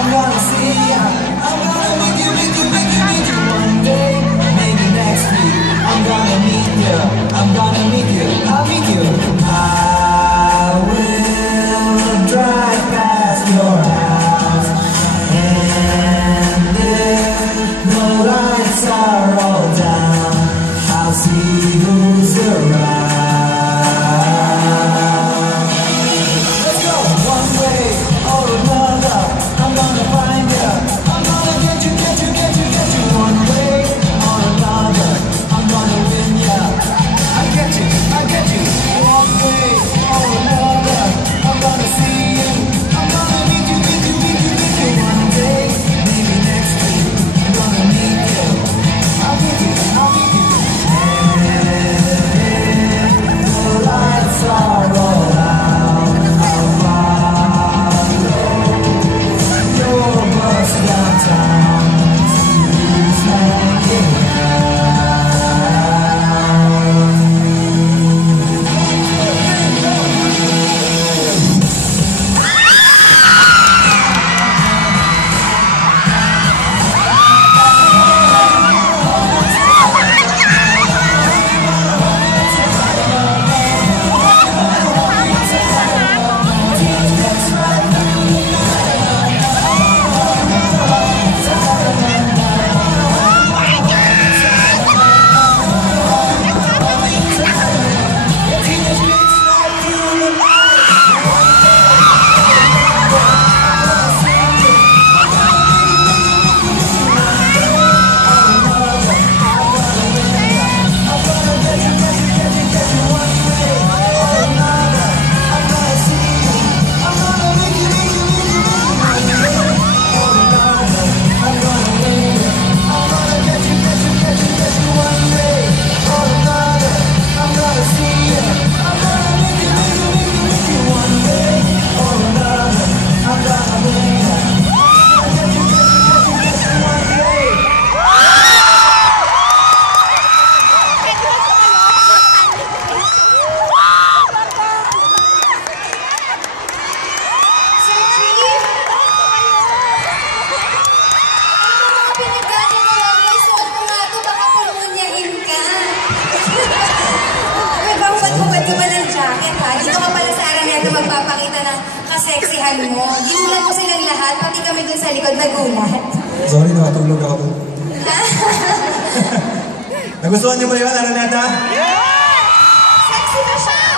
I'm gonna see ya. I'm gonna meet you, meet you, meet you, meet you one day. Maybe next week. I'm gonna meet you. I'm gonna meet you. I'll meet you. I will drive past your house, and if the lights are all down, I'll see who's around. Let's go one way or another. I'm gonna find you. I'm gonna get you, get you, get you, get you. One way or another. I'm gonna win ya. I get you, I get you. One way or another. I'm gonna see you. I'm gonna meet you, meet you, meet you, meet you. One day, maybe next week. I'm gonna meet you. I'll meet you, I'll meet you. And the lights are all out. I'll follow your bus downtown. Who's hanging out? Magpapakita ng kaseksihan mo. Ginulat mo silang lahat, pati kami dun sa likod nagulat. Sorry, nakatulog ako dun. Nagustuhan niyo ba yun, Araneta? Sexy na siya!